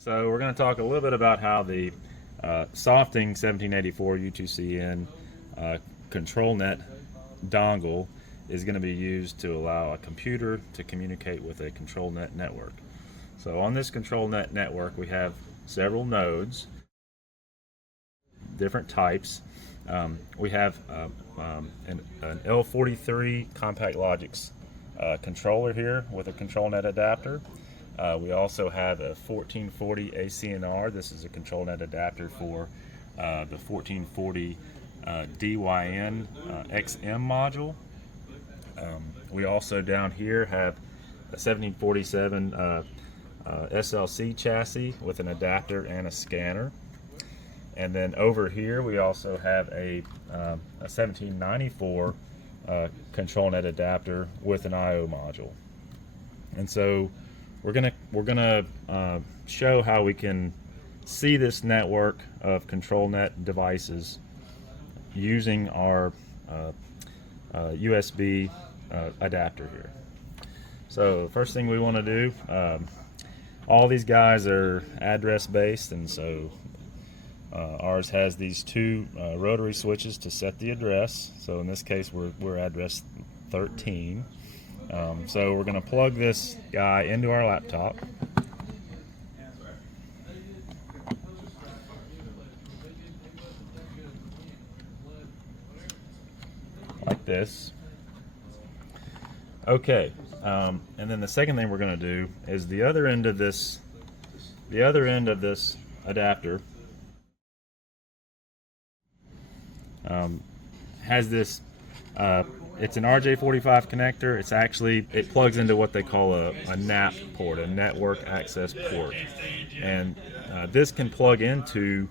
So we're going to talk a little bit about how the Softing 1784 U2CN ControlNet dongle is going to be used to allow a computer to communicate with a ControlNet network. So on this ControlNet network we have several nodes, different types. We have an L43 Compact Logix controller here with a ControlNet adapter. We also have a 1440 ACNR. This is a ControlNet adapter for the 1440 DYN XM module. We also down here have a 1747 SLC chassis with an adapter and a scanner. And then over here we also have a 1794 ControlNet adapter with an I/O module. And so we're gonna show how we can see this network of ControlNet devices using our USB adapter here. So the first thing we want to do, all these guys are address based, and so ours has these two rotary switches to set the address. So in this case we're address 13. So we're going to plug this guy into our laptop. Like this. Okay, and then the second thing we're going to do is the other end of this adapter has this. It's an RJ45 connector. It plugs into what they call a NAP port, a network access port, and this can plug into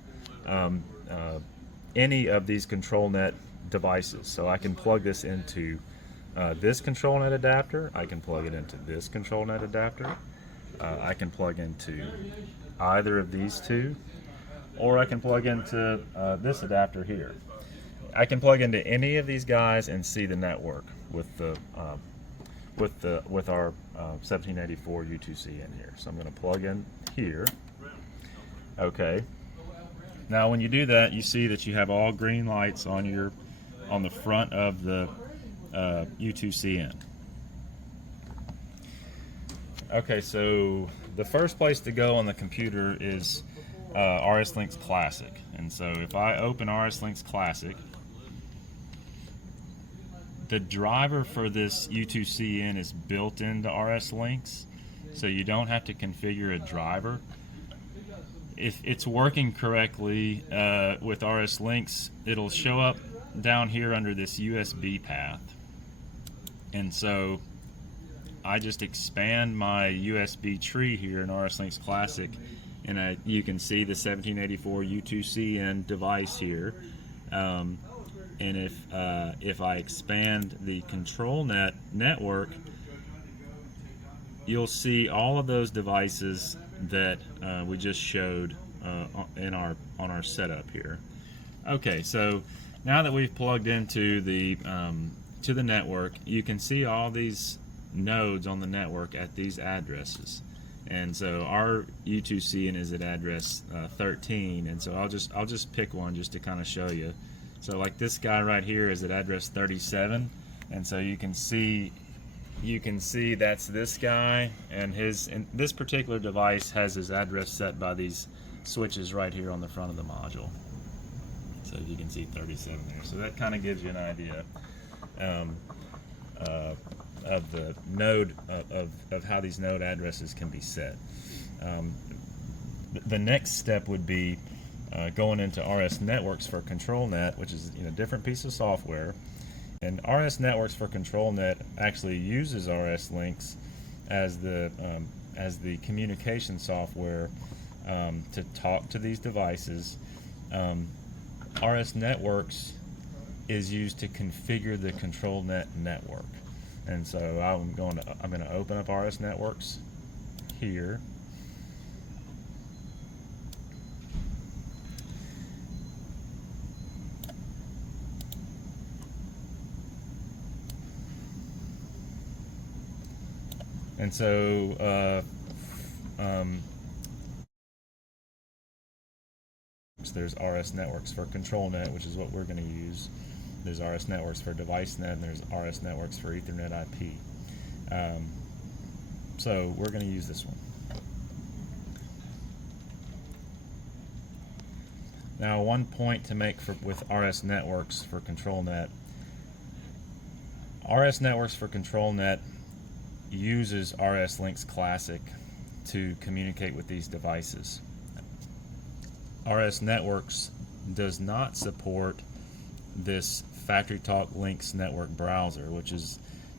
any of these ControlNet devices. So I can plug this into this ControlNet adapter. I can plug it into this ControlNet adapter. I can plug into either of these two, or I can plug into this adapter here. I can plug into any of these guys and see the network with our 1784 U2CN here. So I'm going to plug in here. Okay. Now when you do that, you see that you have all green lights on the front of the U2CN. Okay, so the first place to go on the computer is RSLinks Classic. And so if I open RSLinks Classic, the driver for this U2CN is built into RSLinks, so you don't have to configure a driver. If it's working correctly with RSLinks, it'll show up down here under this USB path. And so I just expand my USB tree here in RSLinks Classic, and you can see the 1784 U2CN device here. And if I expand the ControlNet network, you'll see all of those devices that we just showed on our setup here. Okay, so now that we've plugged into the network, you can see all these nodes on the network at these addresses. And so our U2CN is at address 13, and so I'll just pick one just to kind of show you. So like this guy right here is at address 37, and so you can see that's this guy, and this particular device has his address set by these switches right here on the front of the module. So you can see 37 there. So that kind of gives you an idea of the node of how these node addresses can be set. The next step would be going into RSNetWorx for ControlNet, which is a different piece of software. And RSNetWorx for ControlNet actually uses RSLinks as the communication software to talk to these devices. RSNetWorx is used to configure the ControlNet network. And so I'm going to open up RSNetWorx here. And so RSLinks. There's RSNetWorx for ControlNet, which is what we're going to use. There's RSNetWorx for DeviceNet, and there's RSNetWorx for Ethernet IP. So we're going to use this one. Now, one point to make with RSNetWorx for ControlNet. RSNetWorx for ControlNet uses RSLinks Classic to communicate with these devices. RSNetWorx does not support this FactoryTalk Links network browser, which is,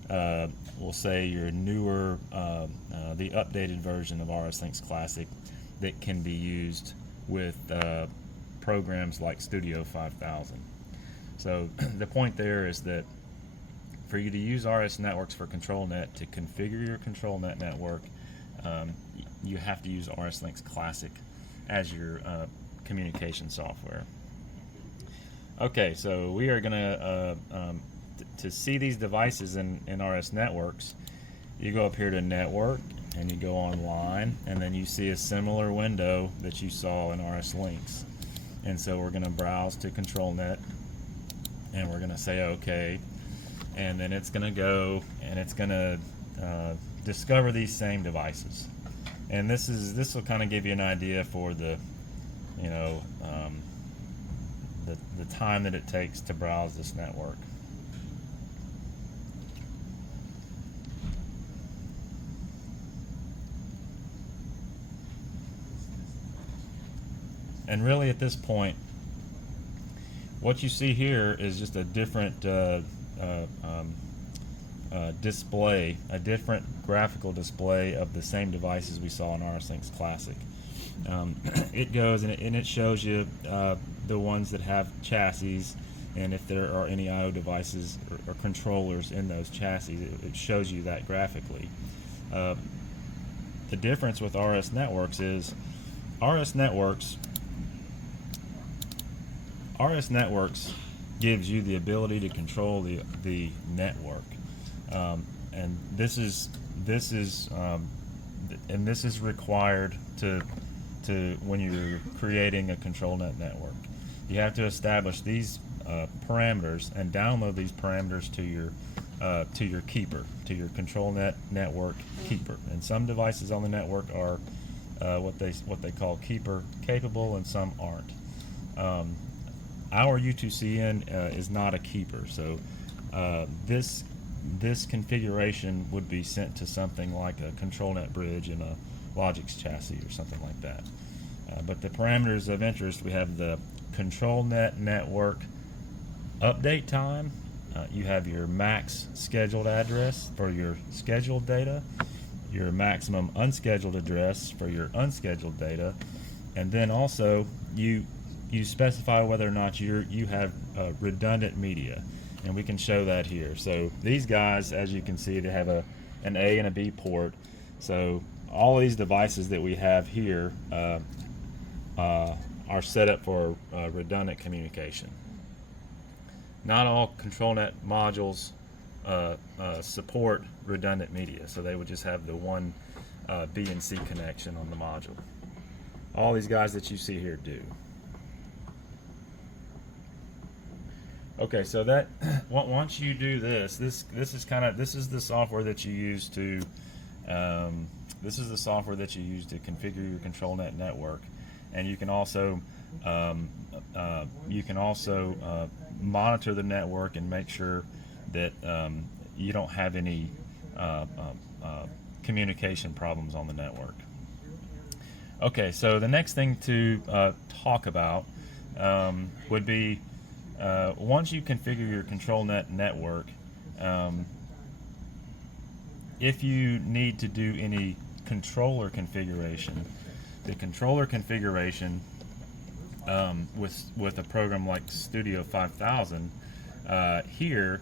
we'll say, your newer, the updated version of RSLinks Classic that can be used with programs like Studio 5000. So the point there is that for you to use RSNetWorx for ControlNet to configure your ControlNet network, you have to use RSLinks Classic as your communication software. Okay, so we are going to see these devices in RSNetWorx. You go up here to Network, and you go online, and then you see a similar window that you saw in RSLinks. And so we're going to browse to ControlNet, and we're going to say OK. And then it's going to go and it's going to discover these same devices. And this will kind of give you an idea for the time that it takes to browse this network. And really at this point, what you see here is just a different display, a different graphical display of the same devices we saw in RSLinks Classic. It goes and it shows you the ones that have chassis, and if there are any I/O devices or controllers in those chassis, it shows you that graphically. The difference with RSNetWorx is RSNetWorx gives you the ability to control the network, and this is required to when you're creating a ControlNet network. You have to establish these parameters and download these parameters to your keeper, to your ControlNet network keeper. And some devices on the network are what they call keeper capable, and some aren't. Our U2CN is not a keeper, so this configuration would be sent to something like a ControlNet bridge in a Logix chassis or something like that. But the parameters of interest, we have the ControlNet network update time. You have your max scheduled address for your scheduled data, your maximum unscheduled address for your unscheduled data, and then also you specify whether or not you have redundant media, and we can show that here. So these guys, as you can see, they have an A and a B port. So all these devices that we have here are set up for redundant communication. Not all ControlNet modules support redundant media, so they would just have the one B and C connection on the module. All these guys that you see here do. Okay, so that once you do this is the software that you use to configure your ControlNet network, and you can also monitor the network and make sure that you don't have any communication problems on the network. Okay, so the next thing to talk about would be once you configure your ControlNet network, if you need to do any controller configuration, the controller configuration with a program like Studio 5000, here,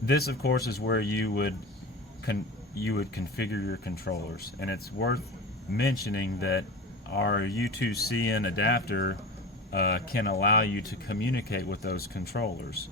this of course is where you would configure your controllers, and it's worth mentioning that our U2CN adapter can allow you to communicate with those controllers.